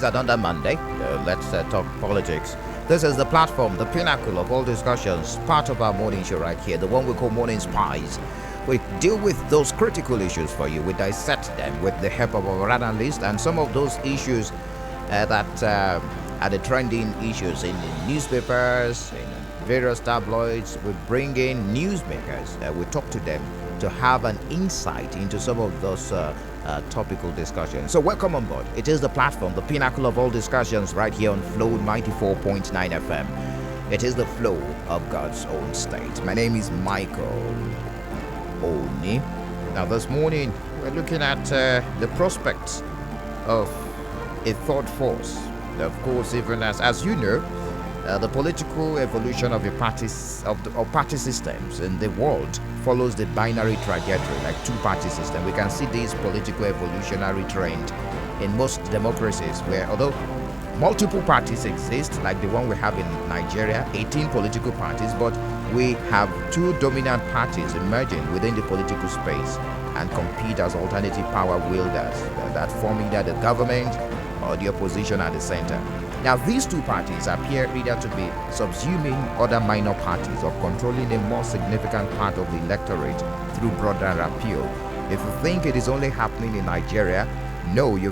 is another Monday. Let's talk politics. This is the platform, the pinnacle of all discussions, part of our morning show right here, the one we call Morning Spies. We deal with those critical issues for you. We dissect them with the help of our analysts, and some of those issues that are the trending issues in the newspapers, in various tabloids. We bring in newsmakers. We talk to them to have an insight into some of those topical discussions. So welcome on board. It is the platform, the pinnacle of all discussions right here on Flow 94.9 FM. It is the flow of God's own state. My name is Michael Oni. Now this morning we're looking at the prospects of a third force. Of course, even as you know, the political evolution of party systems in the world follows the binary trajectory, like two-party system. We can see this political evolutionary trend in most democracies, where although multiple parties exist, like the one we have in Nigeria, 18 political parties, but we have two dominant parties emerging within the political space and compete as alternative power wielders that form either the government or the opposition at the center. Now, these two parties appear either to be subsuming other minor parties or controlling a more significant part of the electorate through broader appeal. If you think it is only happening in Nigeria, no, you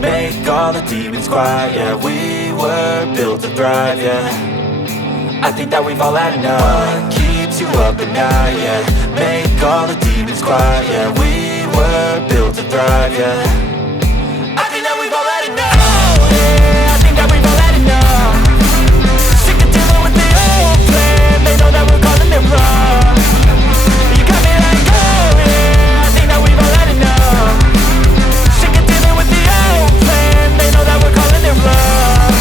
make all the demons quiet, yeah. We were built to thrive, yeah. I think that we've all had enough. What keeps you up at night, yeah. Make all the demons quiet, yeah. We were built to thrive, yeah. I think that we've all had enough. Oh yeah, I think that we've all had enough. Sick of dealing with the old plan. They know that we're calling it wrong. You got me like, oh yeah, I think that we've all had enough. They know that we're calling it wrong.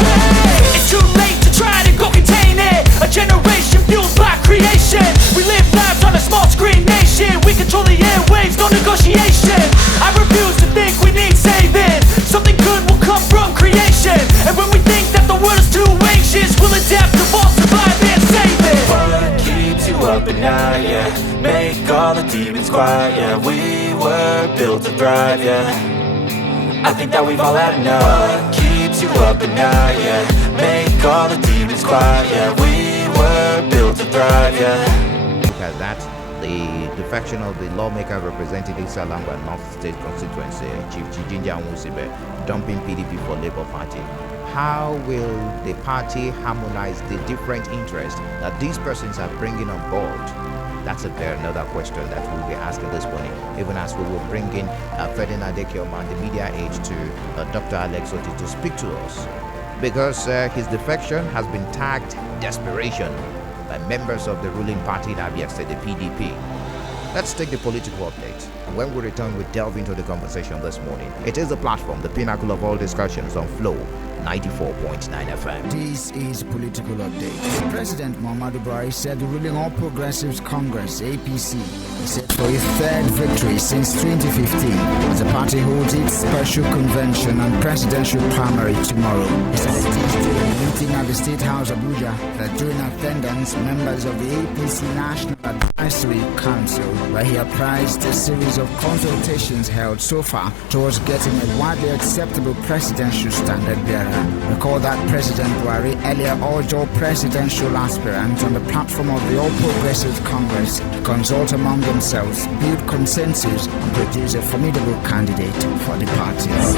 Hey, it's too late to try to go contain it. A generation fueled by creation. We live lives on a small screen nation. We control the airwaves, no negotiation. I refuse to think we need saving. Something good will come from creation. And when we think that the world is too anxious, we'll adapt, evolve, survive and save it. What keeps you up at night, yeah. Make all the demons quiet, yeah. We were built to thrive, yeah. I think that we've all had enough. What keeps you up at night, yeah. Make all the demons quiet, yeah. We were built to thrive, yeah. Look at that. The defection of the lawmaker representing Isalangwa North State constituency, Chief Chijinja Nwusibe, dumping PDP for Labour Party. How will the party harmonize the different interests that these persons are bringing on board? That's another question that we'll be asking this morning, even as we will bring in Ferdinand Ekioma, the media age, to Dr. Alex Oti to speak to us. Because his defection has been tagged desperation by members of the ruling party in Abia State, the PDP. Let's take the political update. And when we return, we delve into the conversation this morning. It is the platform, the pinnacle of all discussions on Flow 94.9 FM. This is Political Update. President Muhammadu Buhari said the ruling All Progressives Congress, APC, is set for its third victory since 2015 as the party holds its special convention and presidential primary tomorrow. He said it is during a meeting at the State House Abuja that during attendance, members of the APC National Advisory Council, where he apprised a series of consultations held so far towards getting a widely acceptable presidential standard bearer. Recall that President Buhari earlier urged all presidential aspirants on the platform of the All Progressives Congress to consult among themselves, build consensus, and produce a formidable candidate for the parties.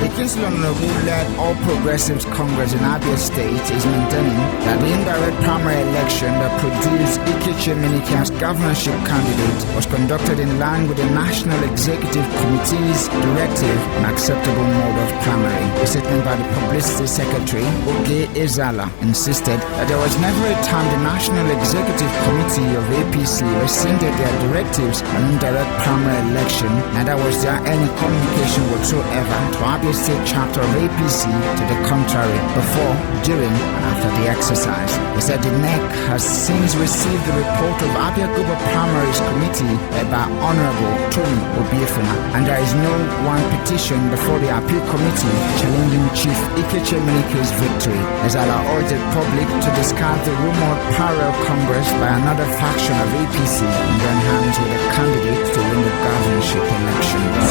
The Council Honorable led All Progressives Congress in Abia State is maintaining that the indirect primary election that produced Ikechi Minika's governorship candidate was conducted in line with the National Executive Committee's directive on acceptable mode of primary. A statement by the Publicity Secretary, Oge Ezala, insisted that there was never a time the National Executive Committee of APC rescinded their directives on indirect primary election, neither was there any communication whatsoever to Abia State chapter of APC to the contrary before, during, and after the exercise. He said the NEC has since received the report of Abia Guba Primaries Committee led by Honorable Tony Obiefuna, and there is no one petition before the appeal committee challenging Chief Ikechi Minike's victory. Ezala urged the public to discard the rumored parallel Congress by another faction of APC and join hands with a candidate to win the governorship elections.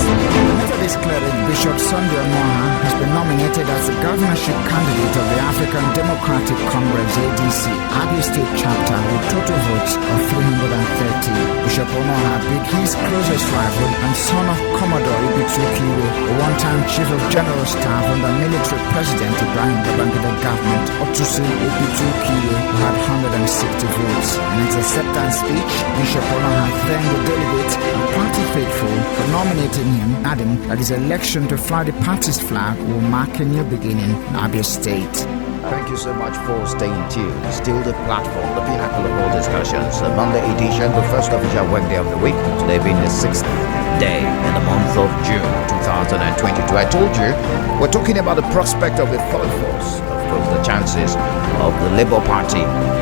Methodist cleric Bishop Sunday Omoha has been nominated as the governorship candidate of the African Democratic Congress ADC Abia State chapter with total votes of 330. Bishop Omoha beat his closest rival and son of Commodore Ibitu Kiwe, a one-time chief of general staff under military president Ibrahim Babangida government, Otusi Ibitu Kiwe, who had 160 votes. In his acceptance speech, Bishop Omoha thanked the delegates and party faithful for nominating him, adding that his election to fly the party's flag will mark a new beginning in Abia State. Thank you so much for staying tuned. Still the platform, the pinnacle of all discussions. The Monday edition, the first official workday of the week. Today being the 6th day in the month of June 2022. I told you we're talking about the prospect of a third force. Of course, the chances of the Labour Party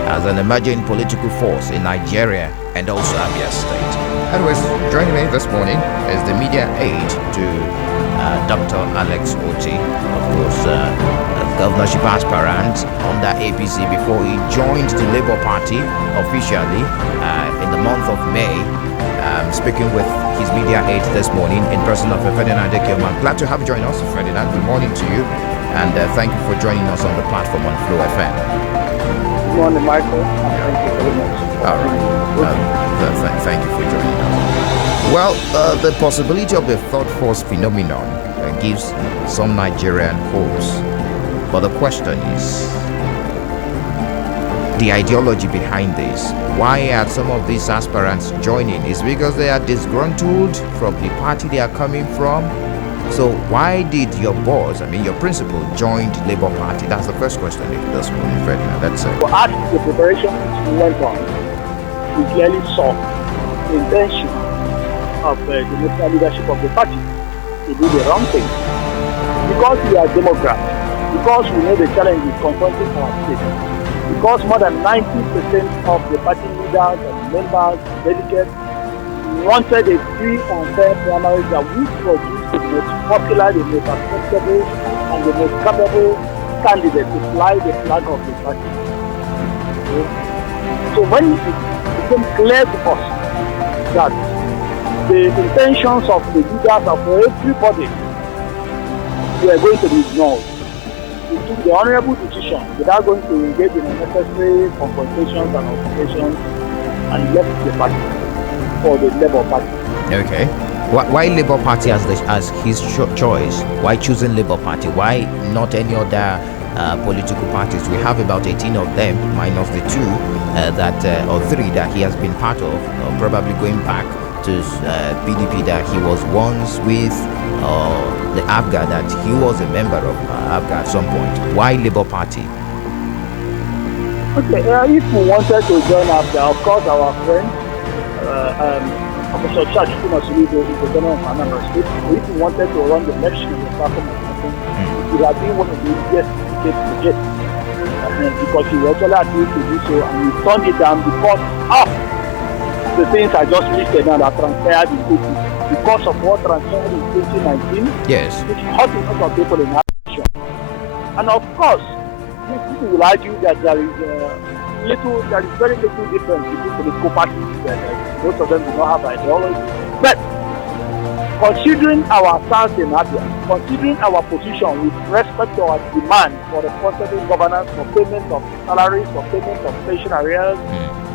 as an emerging political force in Nigeria and also Abia State. Anyways, joining me this morning is the media aide to Dr. Alex Oti, of course, governorship aspirant under APC before he joined the Labour Party officially in the month of May. Speaking with his media aide this morning in person of Ferdinand Ekeoma. Glad to have you join us, Ferdinand. Good morning to you, and thank you for joining us on the platform on Flow FM. Good morning, Michael. Thank you very much. All right. Thank you for joining us. Well, the possibility of a third force phenomenon gives some Nigerian hopes. But the question is the ideology behind this. Why are some of these aspirants joining? Is because they are disgruntled from the party they are coming from? So why did your boss, your principal, join the Labour Party? That's the first question this morning, Ferdinand. That's it. Well, as the preparation went on, we clearly saw the intention of the national leadership of the party to do the wrong thing. Because we are Democrats, because we know the challenges confronting our state, because more than 90% of the party leaders and members, delegates, wanted a free and fair primaries that would produce the most popular, the most acceptable, and the most capable candidate to fly the flag of the party. So when it became clear to us that the intentions of the leaders of everybody were going to be ignored, we took the honorable decision without going to engage in unnecessary confrontations and altercations and left the party for the Labour Party. Okay. Why Labour Party as his choice? Why choosing Labour Party? Why not any other political parties? We have about 18 of them, minus the two or three that he has been part of, probably going back to PDP that he was once with, the ABGA that he was a member of ABGA at some point. Why Labour Party? Okay, if we wanted to join ABGA, of course our friend Professor Charles Kumasilido is the governor of Anambra State. If we wanted to run the election in the platform of it would have been one of the easiest tickets to get. Because he actually agreed to do so, and he turned it down because of the things I just listed now that transpired in 2020. Because of what transpired in 2019, yes, which hurt a lot of people in our nation. And of course, people will argue that there is very little difference between political parties. Most of them do not have ideology. But considering our stance in Abia, considering our position with respect to our demand for responsible governance, for payment of salaries, for payment of pension arrears,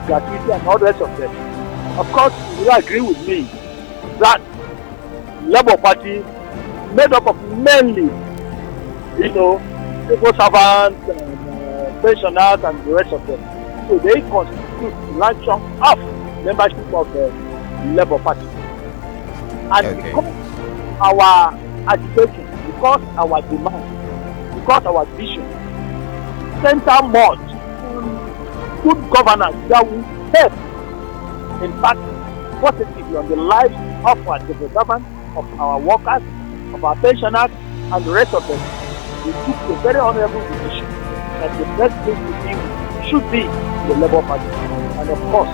gratuity, and all the rest of them, of course, you will agree with me that Labour Party, made up of mainly, civil servants, pensioners and the rest of them. So they constitute a large chunk of membership of the Labour Party. And because our agitation, because our demand, because our vision center more on good governance that will help impact positively on the lives of our civil servants, of our workers, of our pensioners, and the rest of them. We took a very honorable decision that the best thing to do should be the Labour Party. And of course,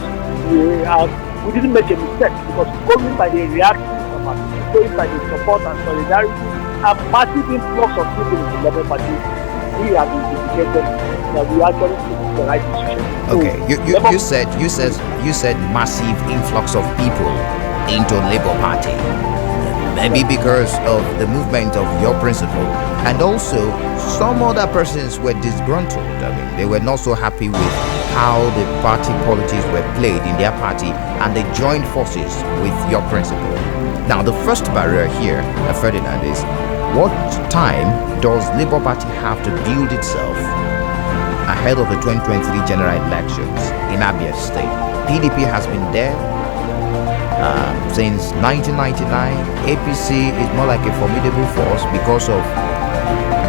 we didn't make a mistake, because going by the reaction of our people, going by the support and solidarity, a massive influx of people in the Labour Party, we have been indicated that we actually took the right decision. Okay, you said massive influx of people into Labour Party. Maybe because of the movement of your principle, and also some other persons were disgruntled. I mean, they were not so happy with how the party politics were played in their party, and they joined forces with your principle. Now, the first barrier here, Ferdinand, is what time does Labour Party have to build itself ahead of the 2023 general elections in Abia State? PDP has been there since 1999. APC is more like a formidable force because of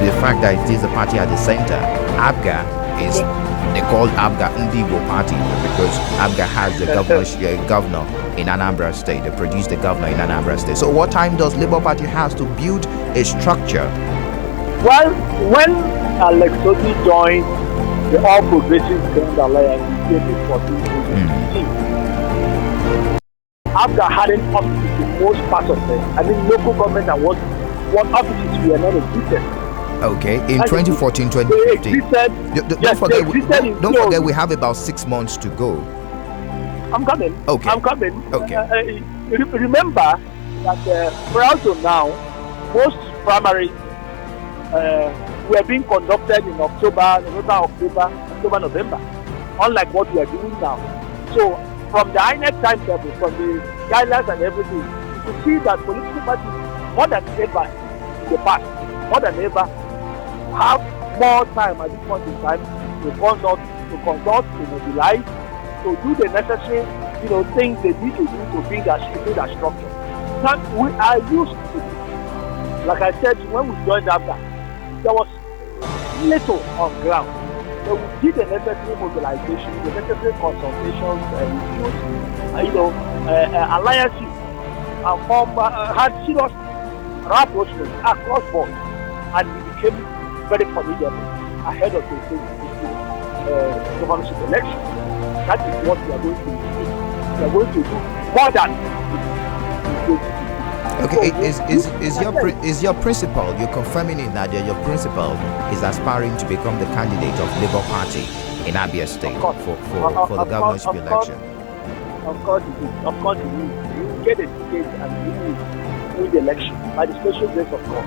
the fact that it is the party at the center. ABGA is, they call ABGA Ndigo Party because ABGA has the governor in Anambra State. They produce the governor in Anambra State. So what time does Labour Party have to build a structure? Well, when Alex Otti joined the All Progressives Grand Alliance in 2014, ABGA hadn't offices in most parts of them. I mean, local government and what offices were not existed. Okay, in 2014, 2015. Don't forget we have about 6 months to go. I'm coming. Okay. I'm coming. Okay. Remember that prior to now, most primaries were being conducted in October, November, unlike what we are doing now. So, from the INEC timetable, from the guidelines and everything, you can see that political parties, more than ever in the past, more than ever, have more time at this point in time to consult, to mobilize, to do the necessary, things they need to do to build a structure. Now, we are used to, like I said, when we joined ABGA, there was little on ground. So we did the necessary mobilization, the necessary consultations, reviews, alliances, and had serious rapprochement across board, and we became very formidable ahead of the governorship election. That is what we are going to do. We are going to do more than. Okay, is your principal, you're confirming it that your principal is aspiring to become the candidate of Labour Party in Abia State for the governorship election? Of course it is. Of course it is. You will get a ticket and you will win the election by the special grace of God.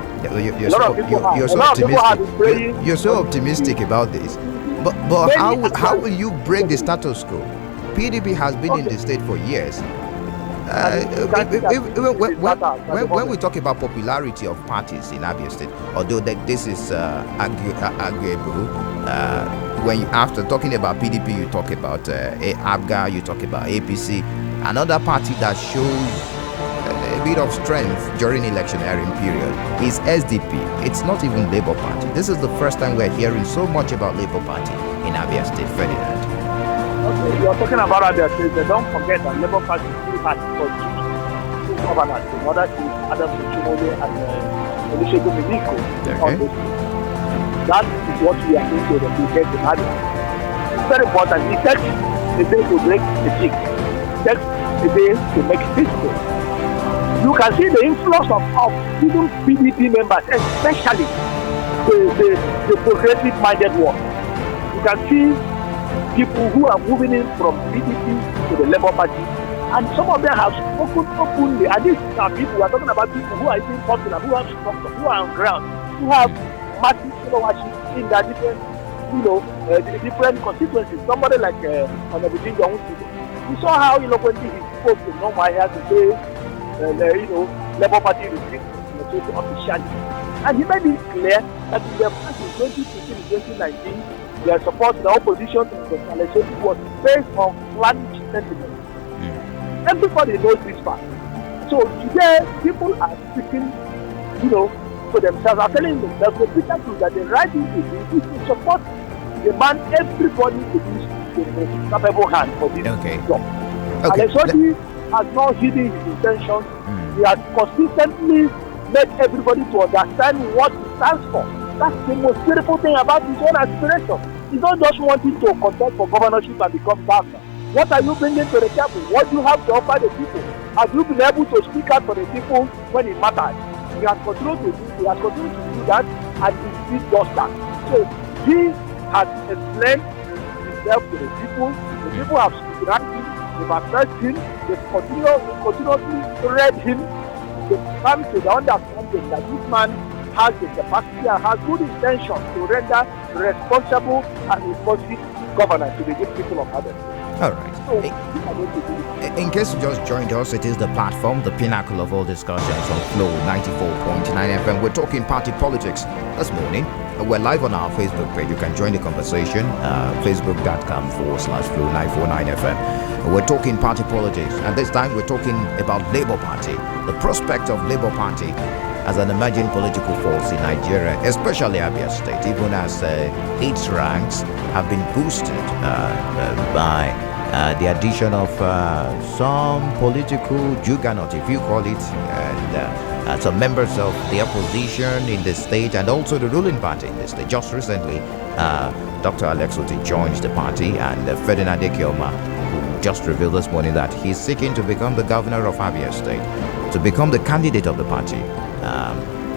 You're so optimistic about this. But how will you break the status quo? PDP has been in the state for years. When we talk about popularity of parties in Abia State, although this is arguable, when after talking about PDP, you talk about ABGA, you talk about APC. Another party that shows a bit of strength during electioneering period is SDP. It's not even Labour Party. This is the first time we're hearing so much about Labour Party in Abia State. Ferdinand. Okay, you're talking about Abia State, but don't forget that Labour Party still has two governors in order to Adams Oshimole and Olusegun Mimiko. Okay. That is what we are going to replicate in Abia. It's very important. It takes a day to break the chick. It takes a day to make history. You can see the influence of even PDP members, especially the progressive-minded ones. You can see people who are moving in from PDP to the Labour Party, and some of them have spoken openly. And these are people, we are talking about people who are even popular, who have structure, who are on ground, who have massive followership in their different, different constituencies. Somebody like Honorable Ginger Nwusi, we saw how eloquently he spoke to Norma here to say, Labour Party retreat officially. And he made it clear that in the past in 2015 and 2019, their support to the opposition to the Alexoti was based on clannish sentiment. Everybody knows this fact. So today, people are speaking, for themselves, are telling themselves the bitter truth that the right thing to do is to support the man everybody produce the most capable hand for this job. Okay. Alexoti has not hidden his intentions. He has consistently made everybody to understand what he stands for. That's the most beautiful thing about his own aspiration. He's not just wanting to contest for governorship and become governor. What are you bringing to the table? What do you have to offer the people? Have you been able to speak out for the people when it matters? He has continued to do that, and he still does that. So he has explained himself to the people. The people have scrutinized him, they've addressed him, they've continuously read him. They've come to the understanding that this man has the capacity and has good intention to render responsible and responsive governance to the good people of others. All right. In case you just joined us, it is the platform, the pinnacle of all discussions on Flow 94.9 FM. We're talking party politics this morning. We're live on our Facebook page. You can join the conversation, facebook.com/Flow 949 FM. We're talking party politics, and this time we're talking about Labour Party, the prospect of Labour Party as an emerging political force in Nigeria, especially Abia State, even as its ranks have been boosted by the addition of some political juggernaut, if you call it, and some members of the opposition in the state and also the ruling party in the state. Just recently, Dr. Alexoti joined the party, and Ferdinand Ekeoma, who just revealed this morning that he's seeking to become the governor of Abia State, to become the candidate of the party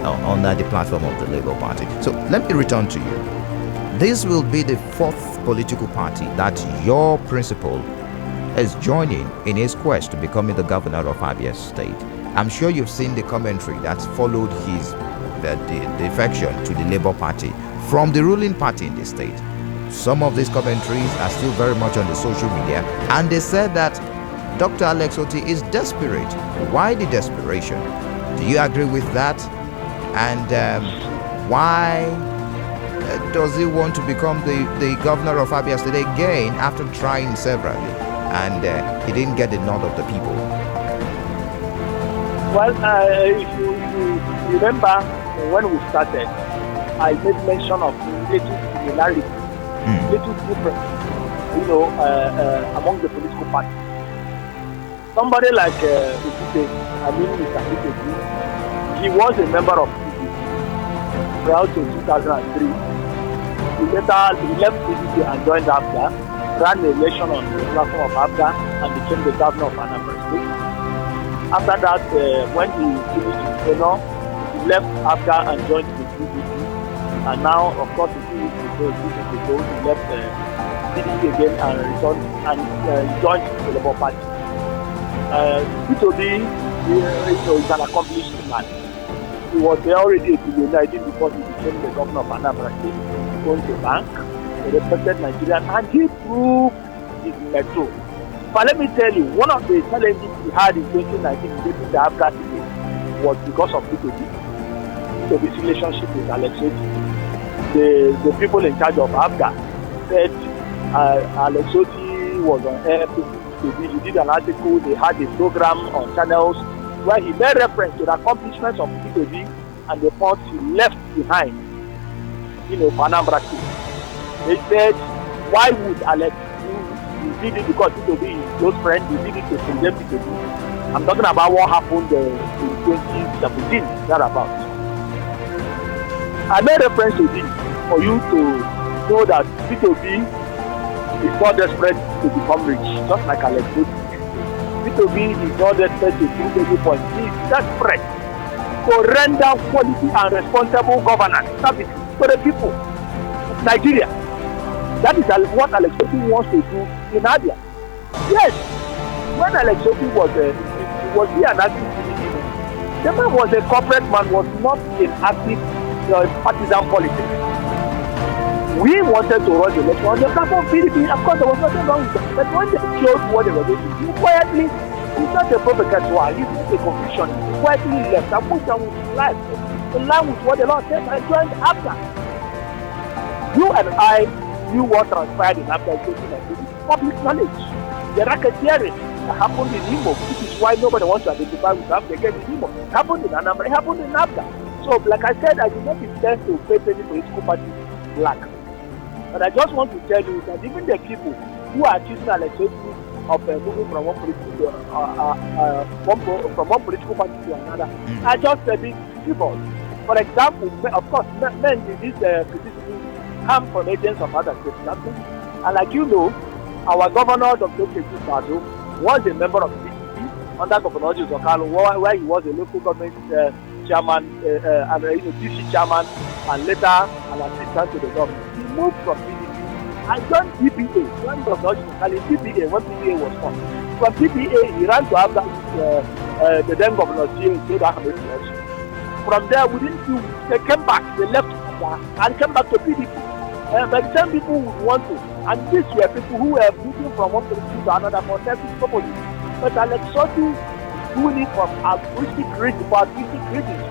under the platform of the Labour Party. So let me return to you. This will be the fourth political party that your principal is joining in his quest to becoming the governor of Abia State. I'm sure you've seen the commentary that followed his defection to the Labour Party from the ruling party in the state. Some of these commentaries are still very much on the social media, and they said that Dr. Alexoti is desperate. Why the desperation? Do you agree with that? And why does he want to become the governor of Abia State again after trying severally, and he didn't get the nod of the people? Well, if you remember when we started, I made mention of little similarity, little difference, among the political parties. Somebody like Mr. Peter, he was a member of PDP prior to 2003. He left PDP and joined APGA, ran the election on the platform of APGA, and became the governor of Anambra State. After that, when he finished his tenure, he left APGA and joined the PDP. And now, of course, he left PDP again and returned and joined the Labour Party. P2B, is an accomplished man. He was already a billionaire before he became the governor of Anambra State. He owned the bank, he represented Nigeria, and he proved his mettle. But let me tell you, one of the challenges he had in 2019 in getting the APGA ticket was because of P2B. P2B's relationship with Alexoti. The people in charge of APGA said Alexoti was on air. He did an article, they had a program on channels where he made reference to the accomplishments of P2B and the points he left behind, for Anambra State. They said, why would Alex, he did it because P2B is his close friend, he did it to condemn P2B. I'm talking about what happened in 2017, thereabouts. I made reference to this for you to know that P2B is not desperate to become rich, just like Alex Otti. P2B is not desperate to do any point. He is desperate to render quality and responsible governance services to the people of Nigeria. That is what Alex Otti wants to do in Abia. Yes, when Alex Otti was he an active citizen? The man was a corporate man, was not in active partisan politics. We wanted to run the election on the platform of PDP. Of course, there was nothing wrong with that. But when they showed what they were going to do, quietly, he's not a provocateur, he's not a confusion. He quietly left and moved on with his life. in line with what the law says, I joined APGA. You and I knew what transpired in APGA in 2019. It's public knowledge. The racketeering that happened in Imo, which is why nobody wants to identify with APGA again in Imo. It happened in Anambra, it happened in APGA. So, like I said, I do not intend to paint any political party black. But I just want to tell you that even the people who are accusing Alex Otti of moving from one political party to another are just being people. For example, of course, men in this criticism come from agents of other states. And like you know, our governor, Dr. Ketu Bado, was a member of PDP under Governor Orji Uzor Kalu, where he was a local government chairman, and DC chairman, and later an assistant to the government. He moved from PDP and joined PPA when Governor Orji Uzor Kalu PPA when PPA was formed. From PPA, he ran to APGA, the then Governor Said Ahmed. From there, within 2 weeks, they came back, they left APGA and came back to PDP. But some people would want to, and these were people who were moving from one political to another for selfish purposes. But Alex Otti doing it from altruistic reasons,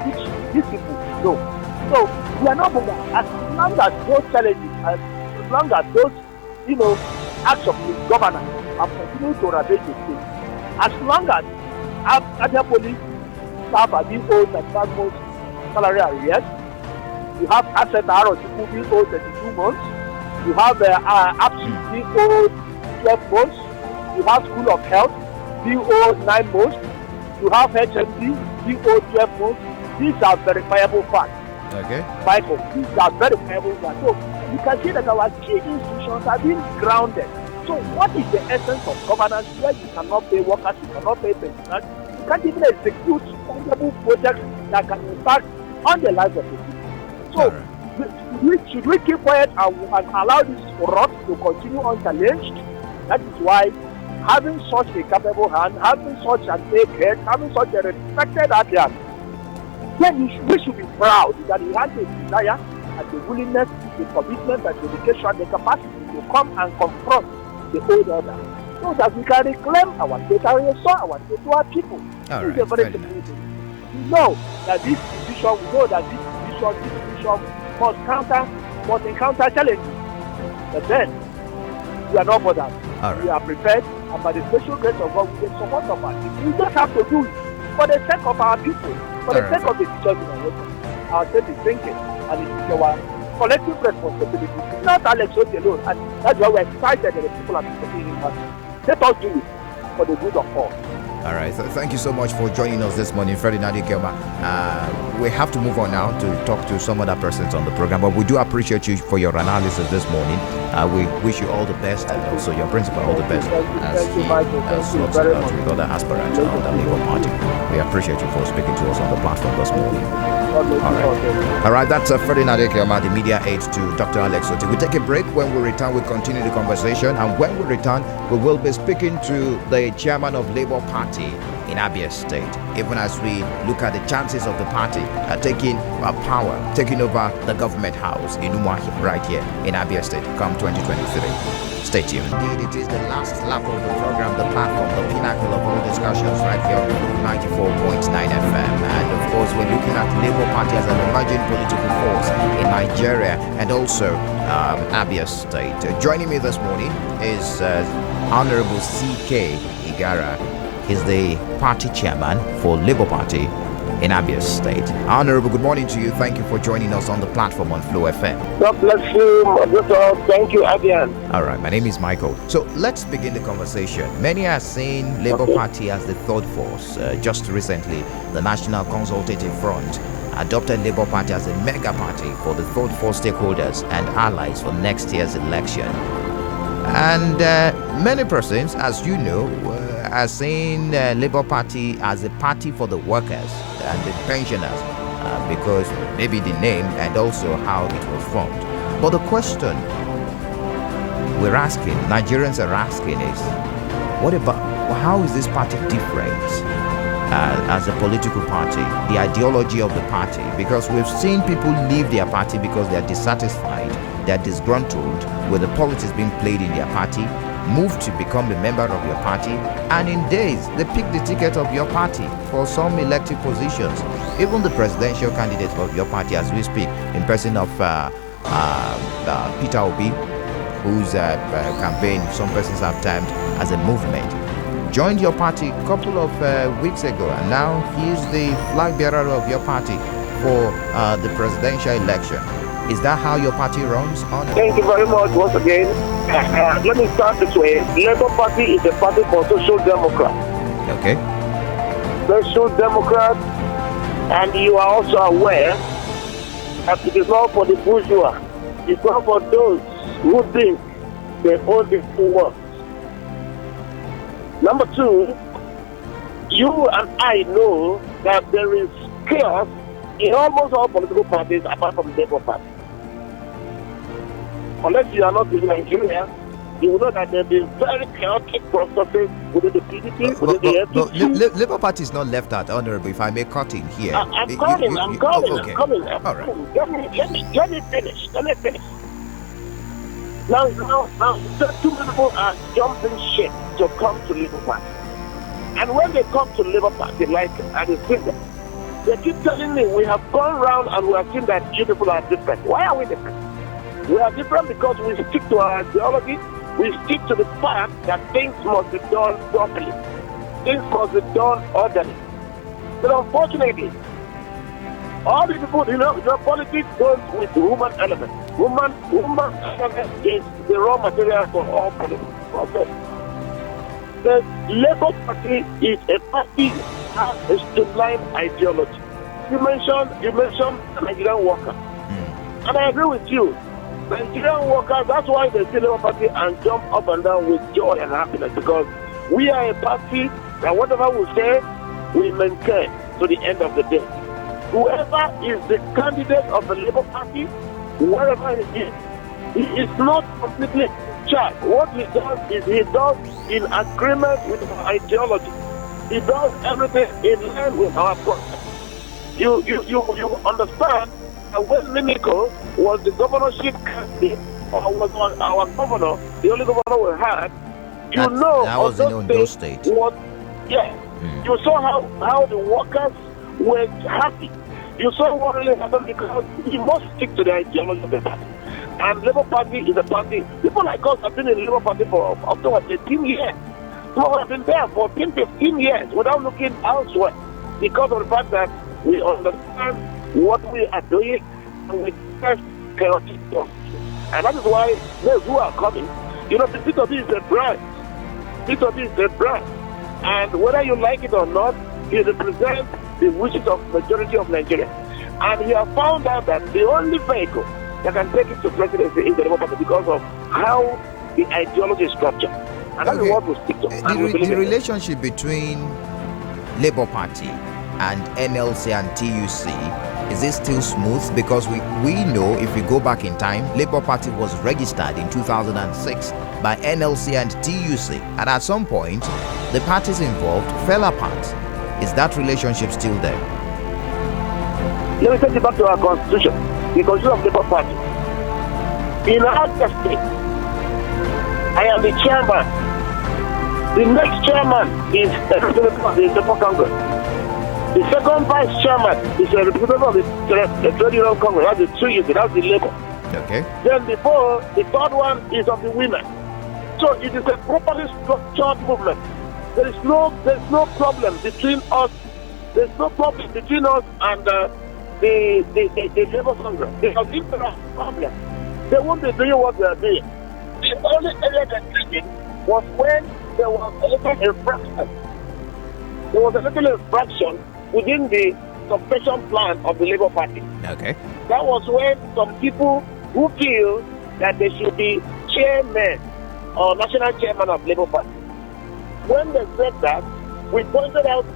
which these people know. So we are not going to, as long as those challenges, as long as those, acts of governance are continuing to ravage the state, as long as other police staff are being owed at most salary arrears, you have asset ROC being owed 32 months, you have APSU being owed 12 months, you have School of Health being owed 9 months, you have HMD being owed 12 months. These are verifiable facts. Okay. Michael, these are verifiable facts. So you can see that our key institutions are being grounded. So what is the essence of governance where you cannot pay workers, you cannot pay pensioners, you can't even execute tangible projects that can impact on the lives of the people? So, should we keep quiet and allow this rot to continue unchallenged? That is why having such a capable hand, having such an head, having such a respected APGA, then we should be proud that he has the desire and the willingness, the commitment, and the dedication, the capacity to come and confront the old order, so that we can reclaim our state and restore our state to our people. This is a very simple thing. We know that this decision must encounter challenges. But then, we are not bothered. We are prepared, and by the special grace of God, we can support of our people. We just have to do it for the sake of our people, for the sake of the teachers in our nation. Our state is thinking, and it is our collective responsibility. It's not Alex Otti alone, and that's why we're excited that the people are supporting him. Let us do it for the good of all. All right. Thank you so much for joining us this morning, Ferdinand Ikema. We have to move on now to talk to some other persons on the program, but we do appreciate you for your analysis this morning. We wish you all the best, and also your principal all the best as he slots it out with other aspirants on the Labour Party. We appreciate you for speaking to us on the platform this morning. All right, that's Ferdinand Ikema, the media aide to Dr. Alex Otti. We take a break. When we return, we continue the conversation, and when we return, we will be speaking to the chairman of Labour Party in Abia State, even as we look at the chances of the party taking power, taking over the government house in Umuahia right here in Abia State come 2023. Stay tuned. Indeed, it is the last lap of the program, the platform, the pinnacle of all discussions right here on 94.9 FM. And of course, we're looking at Labour Party as an emerging political force in Nigeria and also Abia State. Joining me this morning is Honorable C.K. Igara. He's the party chairman for Labour Party in Abia State. Honorable, good morning to you. Thank you for joining us on the platform on Flow FM. God bless you. Thank you, Abian. All right, my name is Michael. So let's begin the conversation. Many are seeing Labour Party as the third force. Just recently, the National Consultative Front adopted Labour Party as a mega party for the third force stakeholders and allies for next year's election. And many persons, as you know, are saying Labour Party as a party for the workers and the pensioners because maybe the name and also how it was formed. But the question we're asking, Nigerians are asking is, how is this party different as a political party, the ideology of the party? Because we've seen people leave their party because they're dissatisfied, they're disgruntled with the politics being played in their party, move to become a member of your party, and in days, they pick the ticket of your party for some elective positions. Even the presidential candidate of your party, as we speak, in person of Peter Obi, whose campaign some persons have termed as a movement, joined your party a couple of weeks ago, and now he is the flag bearer of your party for the presidential election. Is that how your party runs on? Thank you very much once again. Let me start this way. Labour Party is a party for social democrats. Okay. Social democrats, and you are also aware that it is not for the bourgeois. It's not for those who think they own the full world. Number two, you and I know that there is chaos in almost all political parties apart from the Labour Party. Unless you are not in Nigeria, you will know that there have been very chaotic processes within the PDP, within the FDP. Labour Party is not left out, Honorable, if I may cut in here. I'm coming. Okay. All right. Let me finish. Now, two people are jumping ship to come to Labour Party. And when they come to Labour Party, like at the finger, they keep telling me, we have gone round and we have seen that you people are different. Why are we different? We are different because we stick to our ideology. We stick to the fact that things must be done properly. Things must be done orderly. But unfortunately, all the people, politics goes with the human element. Human element is the raw material for all political process. The Labour Party is a party that has a streamlined ideology. You mentioned Nigerian workers. And I agree with you. Nigerian workers, that's why they see Labour Party and jump up and down with joy and happiness, because we are a party that whatever we say, we maintain to the end of the day. Whoever is the candidate of the Labour Party, wherever he is not completely charged. What he does is he does in agreement with our ideology. He does everything in line with our process. You understand that when Mimiko was the governorship candidate, or was our governor, the only governor we had, that was in Ondo State. You saw how the workers were happy. You saw what really happened, because you must stick to the ideology of the party. And Labour Party is a party. People like us have been in Labour Party for up to 18 years. Some have been there for 10, 15 years without looking elsewhere, because of the fact that we understand what we are doing and we test chaotic stuff. And that is why those who are coming, the P2B is a brand. P2B is a brand. And whether you like it or not, he represents the wishes of the majority of Nigeria. And he has found out that the only vehicle that can take it to presidency is the Labour Party, because of how the ideology is structured. And that is what we stick to. The relationship between Labour Party and NLC and TUC, is it still smooth? Because we know, if we go back in time, Labour Party was registered in 2006 by NLC and TUC, and at some point the parties involved fell apart. Is that relationship still there? Let me take you back to our constitution, the constitution of the Labour Party. In our state, I am the chairman. The next chairman is the representative of the Labour Congress. The second vice chairman is a representative of the Trade Union Congress. That's the 2 years, that's the Labour. Okay. Then the third one is of the women. So it is a properly structured movement. There's no problem between us. There's no problem between us and the Labour Congress. Because if there are problems, they won't be doing what they are doing. The only area they're taking was when there was a little infraction. There was a little infraction within the succession plan of the Labour Party. Okay. That was when some people who feel that they should be chairman or national chairman of Labour Party, when they said that, we pointed out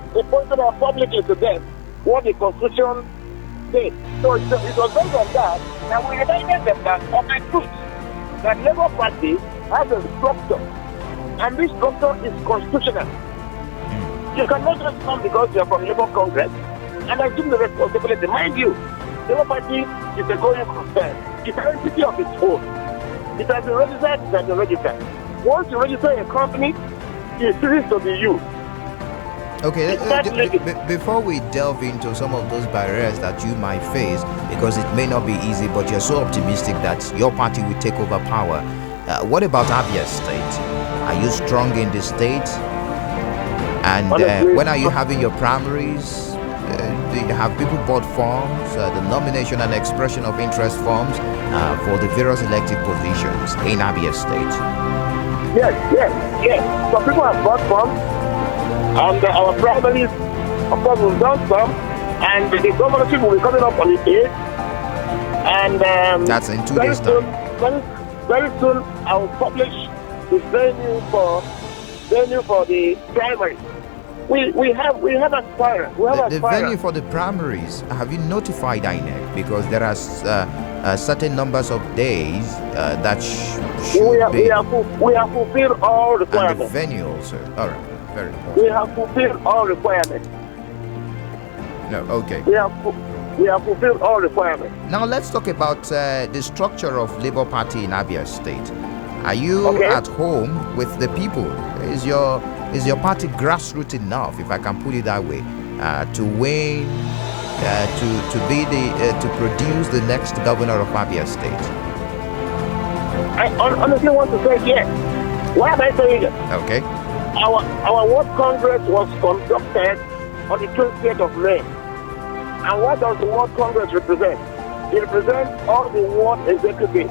publicly to them what the Constitution said. So it was based on that, and we reminded them that of the truth, that Labour Party has a structure, and this structure is constitutional. You cannot just come because you are from Labour Congress and assume the responsibility. Mind you, Labour Party is a going concern. It's an entity of its own. It has been registered, Once you register a company, it ceases to be you. Okay, It's not legal. before we delve into some of those barriers that you might face, because it may not be easy, but you're so optimistic that your party will take over power. What about Abia State? Are you strong in the state? And Honestly, when are you having your primaries? Do you have people bought forms, the nomination and expression of interest forms for the various elective positions in Abia State? Yes. Some people have bought forms, and our primaries, of course, we've done some, and the governorship will be coming up on the 8th. And That's in 2 very days' soon, time. very soon, I will publish the venue for the primary. We have aspirants. We have The aspirants. venue for the primaries, have you notified INEC? Because there are certain numbers of days that should be. We have fulfilled all And the requirements. venue also. All right, very important. We have fulfilled all requirements. No, okay. We have fulfilled all requirements. Now let's talk about the structure of Labour Party in Abia State. Are you Okay. at home with the people? Is your party grassroots enough, if I can put it that way, to win, to be to produce the next governor of Abia State? I honestly want to say yes. Why am I saying it? Okay. Our World Congress was conducted on the 20th of May. And what does the World Congress represent? It represents all the world executives.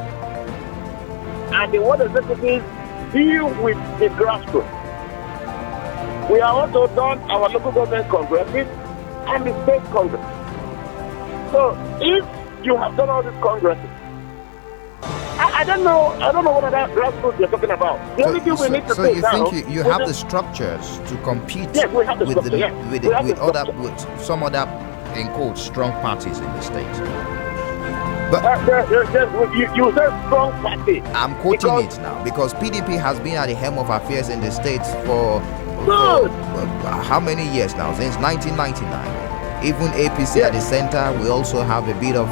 And the world executives deal with the grassroots. We have also done our local government congresses and the state congress. So if you have done all these congresses, I don't know what other grassroots you're talking about. The only thing we need to So say you now think you is have that- the structures to compete Yes, we have the with structure, yes. with We have the other structure. with some other, in quotes, strong parties in the state? But you said strong party. I'm quoting Because- it now because PDP has been at the helm of affairs in the states for Good. how many years now? Since 1999. Even APC at the center will also have a bit of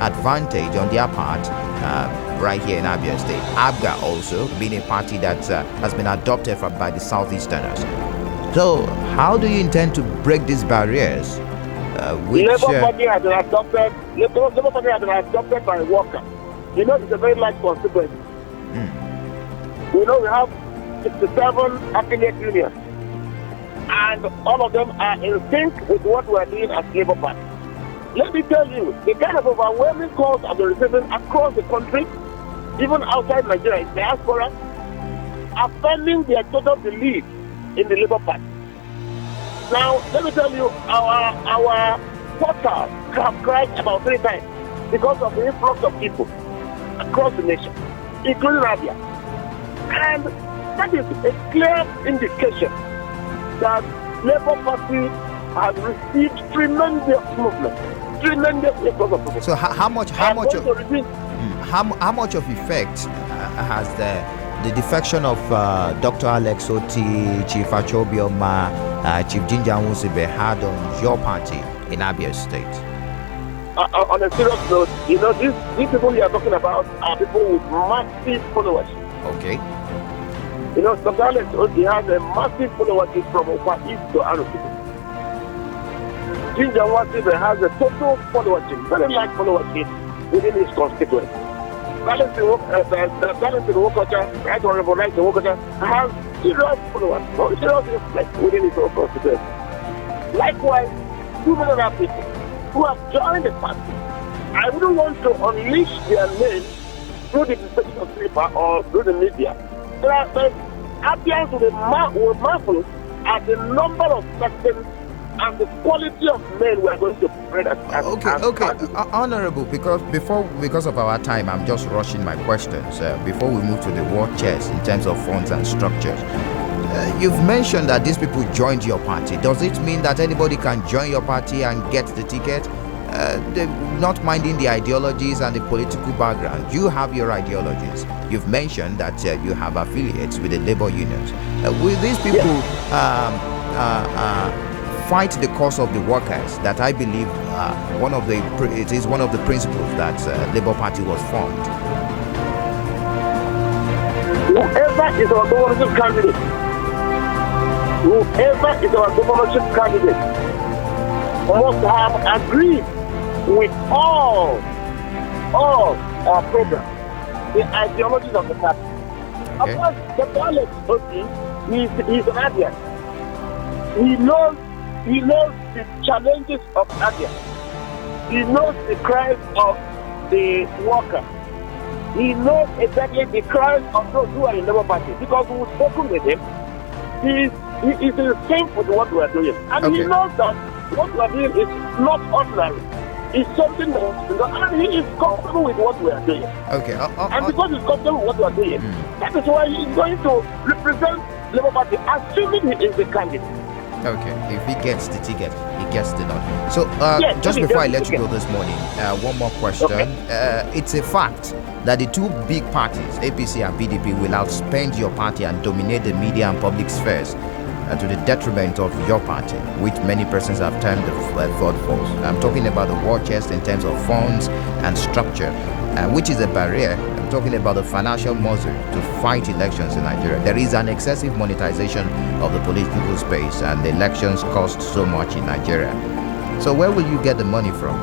advantage on their part right here in Abia State. ABGA also being a party that has been adopted by the Southeasterners. So how do you intend to break these barriers? Labour Party has been adopted. Labour Party has been adopted by workers. You know, it's a very large constituency. We know we have 67 affiliate unions, and all of them are in sync with what we are doing as Labour Party. Let me tell you, the kind of overwhelming calls I've been receiving across the country, even outside Nigeria, in diaspora, affirming their total belief in the Labour Party. Now, let me tell you, our portals have crashed about 3 times because of the influx of people across the nation, including Abia. And that is a clear indication that Labour Party has received tremendous movement, tremendous influx of people. So how much I'm going of to repeat, how much of effect has the defection of Dr. Alex Oti, Chief Achobioma, Chief Jinja Nwusibe had on your party in Abia State? on a serious note, you know, these people you are talking about are people with massive followers. Okay. You know, Dr. Alex Oti has a massive followership from Okwa East to Aruki. Jinja Nwusibe has a total followership, very large followership within his constituency. Balancing Wokocha, Right Honorable Right Wokocha, has serious followers, serious respect within his own constituency. Likewise, too many other people who have joined the party. I wouldn't want to unleash their names through the distribution of paper or through the media. But Abians will marvel at the number of persons and the quality of men we are going to spread as Okay. Honorable, because of our time, I'm just rushing my questions before we move to the war chest in terms of funds and structures. You've mentioned that these people joined your party. Does it mean that anybody can join your party and get the ticket? They're not minding the ideologies and the political background. You have your ideologies. You've mentioned that you have affiliates with the labor unions. Will these people fight the cause of the workers? That I believe it is one of the principles that Labour Party was formed. whoever is our governorship candidate must have agreed with all our programs, the ideologies of the party. Okay. Of course, the ballot, he's an Abia. He knows the challenges of Abia. He knows the cries of the worker. He knows exactly the cries of those who are in the Labour Party, because we've spoken with him. He is in sync with what we are doing. And he knows that what we are doing is not ordinary. It's something that and he is comfortable with what we are doing. Okay. And because he's comfortable with what we are doing, that is why he's going to represent Labour Party, assuming he is the candidate. Okay, if he gets the ticket, he gets the nod. So, Yes, just if he before I gets let the you go this morning, one more question. Okay. It's a fact that the two big parties, APC and PDP, will outspend your party and dominate the media and public spheres to the detriment of your party, which many persons have termed the third force. I'm talking about the war chest in terms of funds and structure, which is a barrier. I'm talking about the financial muscle to fight elections in Nigeria. There is an excessive monetization of the political space, and the elections cost so much in Nigeria. So where will you get the money from?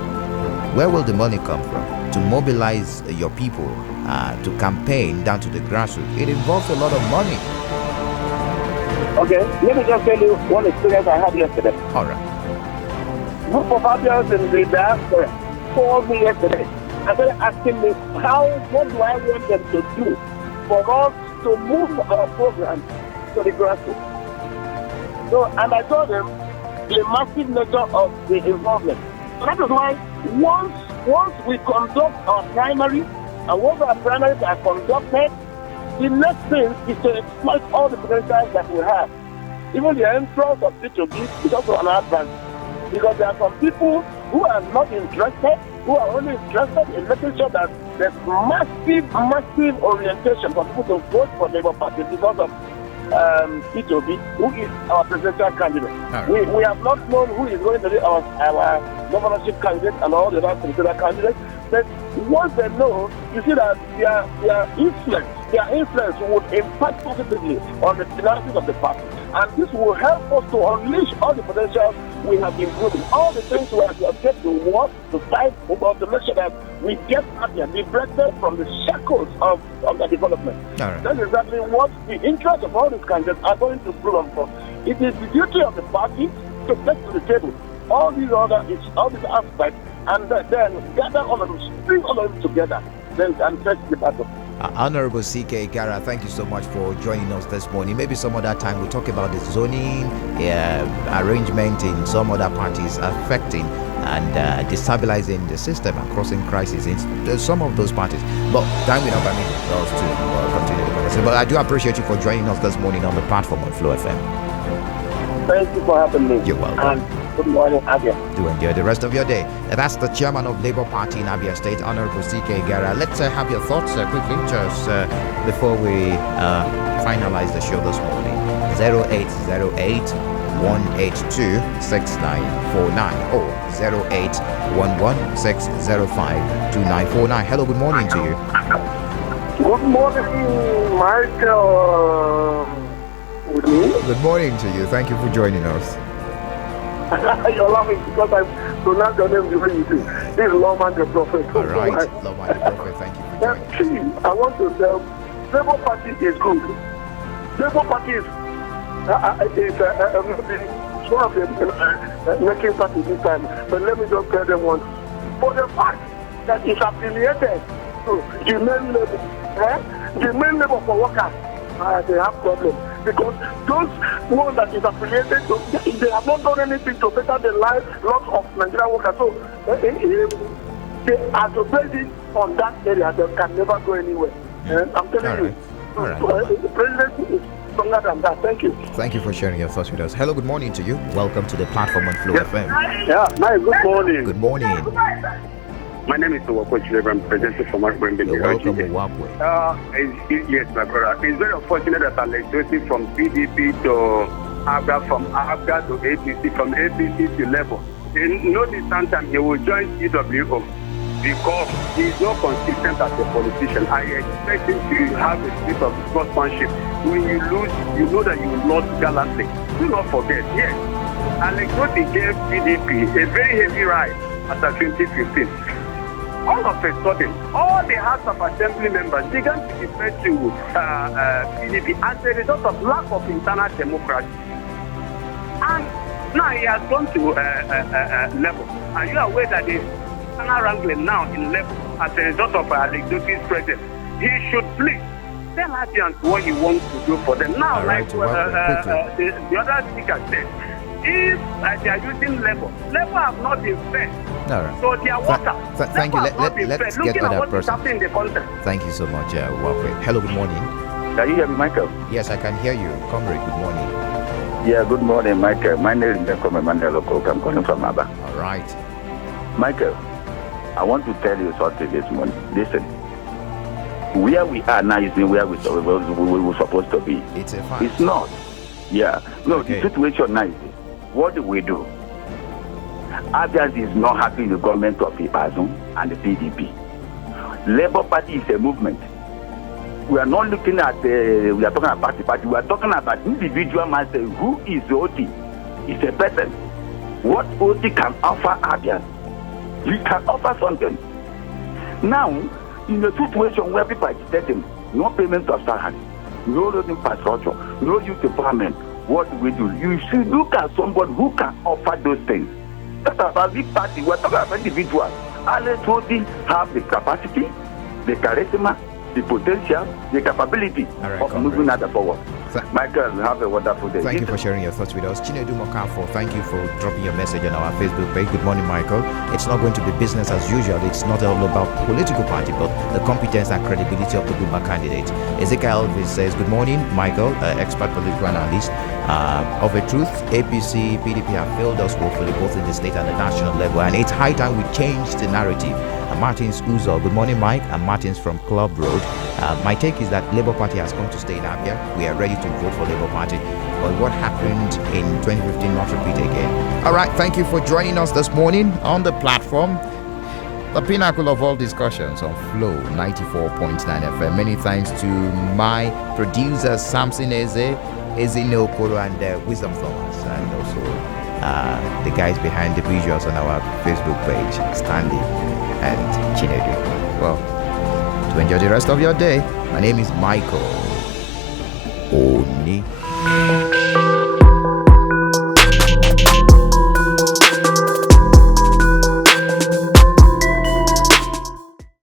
Where will the money come from to mobilize your people to campaign down to the grassroots? It involves a lot of money. Okay, let me just tell you one experience I had yesterday. All right. Group of Abians in the diaspora called me yesterday and they asking me what do I want them to do for us to move our program to the grassroots. So, and I told them the massive nature of the involvement. So that is why once we conduct our primary, and once our primaries are conducted, the next thing is to exploit all the potentials that we have. Even the entrance of P2B is also an advance, because there are some people who are not interested, who are only interested in making sure that there's massive orientation for people to vote for Labour Party because of P2B, who is our presidential candidate. Right. We have not known who is going to be our governorship candidate and all the other presidential candidates. But once they know, you see that their influence would impact positively on the finances of the party. And this will help us to unleash all the potential we have been doing, all the things we have kept to work, to fight, to make sure that we get Abia liberated from the shackles of the development. Right. That's exactly what the interests of all these candidates are going to prove on for. It is the duty of the party to take to the table all these aspects, and then gather all of them, bring all of them together, and face the battle. Honorable C.K. Igara, thank you so much for joining us this morning. Maybe some other time we'll talk about the zoning arrangement in some other parties affecting and destabilizing the system and causing crisis in some of those parties. But time will not permit us to continue the conversation. But I do appreciate you for joining us this morning on the platform on Flow FM. Thank you for having me. You're welcome. And good morning, Abia. Do enjoy the rest of your day. And that's the chairman of Labour Party in Abia State, Honorable C.K. Igara. Let's have your thoughts quickly, just before we finalize the show this morning. 0808 182 6949 or 0811 605 2949. Hello, good morning to you. Good morning, Michael. Good morning to you. Thank you for joining us. You're laughing because I pronounce your name the way you do. This is Lawman the Prophet. All right, Lawman the Prophet. Thank you for joining. I want to tell Labour Party is good. Labour Party is one of the making party this time. But let me just tell them once. For the fact that it's affiliated to the main labor, the main labor for workers, they have problems. Because those ones that is affiliated to, they have not done anything to better the lives of Nigerian workers. So they are to base it on that area. They can never go anywhere. I'm telling you. All right. The president is stronger than that. Thank you. Thank you for sharing your thoughts with us. Hello, good morning to you. Welcome to the platform on Flow FM. Yeah, hi, good morning. Good morning. My name is Owakwe Chilebe. I'm presenting from Akbembe. You're welcome, Owakwe. Yes, my brother. It's very unfortunate that I'm electing from PDP to ABGA, from ABGA to APC, from APC to Labour. In no distant time, he will join CWO. because he's not consistent as a politician. I expect him to have a spirit of sportsmanship. When you lose, you know that you lost gallantly. Do not forget, yes, Alex Otti gave PDP a very heavy ride after 2015. All of a sudden, all the House of Assembly members began to defect to PDP as a result of lack of internal democracy. And now he has gone to level. Are you aware that the internal wrangling now in level as a result of Alex Otti's presence? He should please tell Abians what he wants to do for them. Now, All right, the other speaker said, if they are using labor have not been fair. All right. So they are workers. Thank you. Let's get other person. In the content. Thank you so much, Walfred. Hello, good morning. Can you hear me, Michael? Yes, I can hear you. Comrade, good morning. Yeah, good morning, Michael. My name is Ndeko Emmanuel Okoko. I'm calling from Aba. All right. Michael, I want to tell you something this morning. Listen, where we are now is not where we were supposed to be. It's a fact. It's not. Yeah. No, Okay. The situation now is this. What do we do? Abias is not happy in the government of Ibazum and the PDP. Labour Party is a movement. We are not looking at, we are talking about the party. We are talking about individual man. Who is Oti? It's a person. What Oti can offer Abias? He can offer something. Now, in a situation where people are getting no payment of salary, no road infrastructure, no youth empowerment, what do we do? You should look at somebody who can offer those things. That's about big party. We're talking about individuals. Alex Otti have the capacity, the charisma, the potential, the capability All right, of moving that forward. Michael, have a wonderful day. Thank you for sharing your thoughts with us. Chinedu Mokafo, thank you for dropping your message on our Facebook page. Good morning, Michael. It's not going to be business as usual. It's not all about political party, but the competence and credibility of the Guma candidate. Ezekiel Elvis says, good morning, Michael, expert political analyst. Of a truth, APC, PDP have failed us woefully, both in the state and the national level, and it's high time we change the narrative. Martins Uzo, good morning, Mike. I'm Martins from Club Road. My take is that Labour Party has come to stay in Abia. We are ready to vote for Labour Party. But what happened in 2015 not repeat again. All right, thank you for joining us this morning on the platform. The pinnacle of all discussions on Flow 94.9 FM. Many thanks to my producers, Samson Eze Nokoro, and Wisdom Thomas, and also the guys behind the visuals on our Facebook page, Stanley and Chinedu. Well, to enjoy the rest of your day, my name is Michael Oni.